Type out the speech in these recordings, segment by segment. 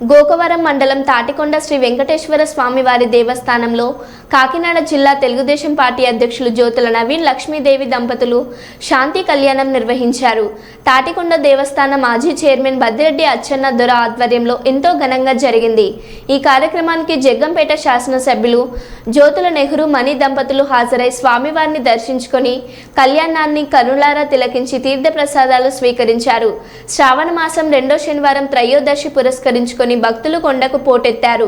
గోకవరం మండలం తాటికొండ శ్రీ వెంకటేశ్వర స్వామివారి దేవస్థానంలో కాకినాడ జిల్లా తెలుగుదేశం పార్టీ అధ్యక్షులు జ్యోతుల నవీన్ లక్ష్మీదేవి దంపతులు శాంతి కళ్యాణం నిర్వహించారు. తాటికొండ దేవస్థాన మాజీ చైర్మన్ బద్దిరెడ్డి అచ్చెన్న దొర ఆధ్వర్యంలో ఎంతో ఘనంగా జరిగింది. ఈ కార్యక్రమానికి జగ్గంపేట శాసనసభ్యులు జ్యోతుల నెహ్రూ మణి దంపతులు హాజరై స్వామివారిని దర్శించుకొని కళ్యాణాన్ని కరుణారా తిలకించి తీర్థప్రసాదాలు స్వీకరించారు. శ్రావణ మాసం 2వ శనివారం త్రయోదశి పురస్కరించుకొని భక్తులు కొండకు పోటెత్తారు.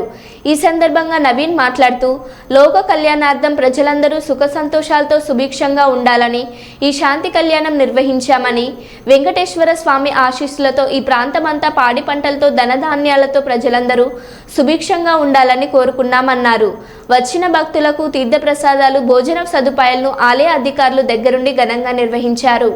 ఈ సందర్భంగా నవీన్ మాట్లాడుతూ లోక కళ్యాణార్థం ప్రజలందరూ సుఖ సంతోషాలతో సుభిక్షంగా ఉండాలని ఈ శాంతి కళ్యాణం నిర్వహించామని, వెంకటేశ్వర స్వామి ఆశీస్సులతో ఈ ప్రాంతమంతా పాడి పంటలతో ధనధాన్యాలతో ప్రజలందరూ సుభిక్షంగా ఉండాలని కోరుకున్నామన్నారు. వచ్చిన భక్తులకు తీర్థప్రసాదాలు, భోజన సదుపాయాలను ఆలయ అధికారులు దగ్గరుండి ఘనంగా నిర్వహించారు.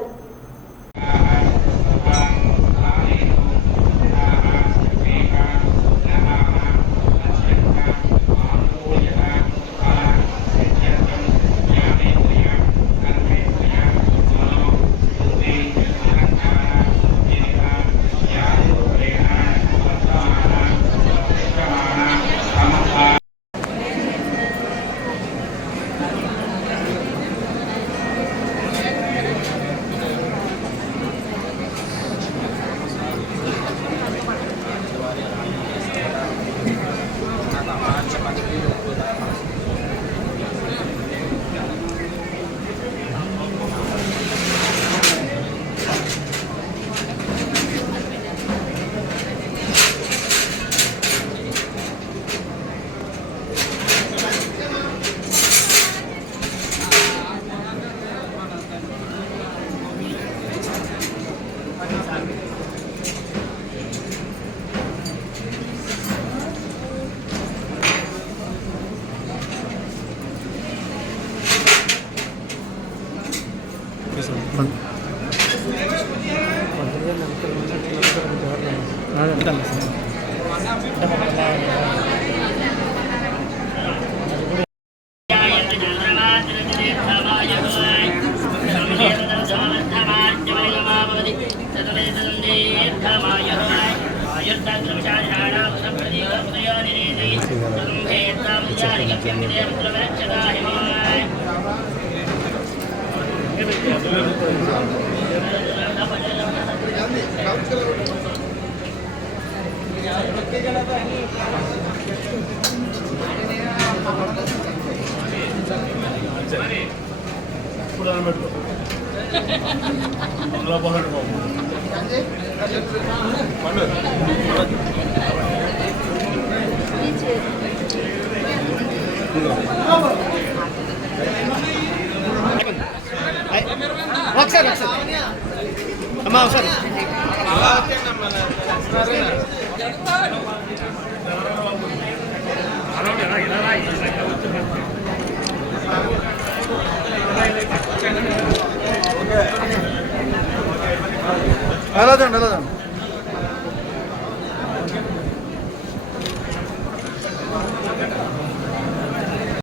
Aladan.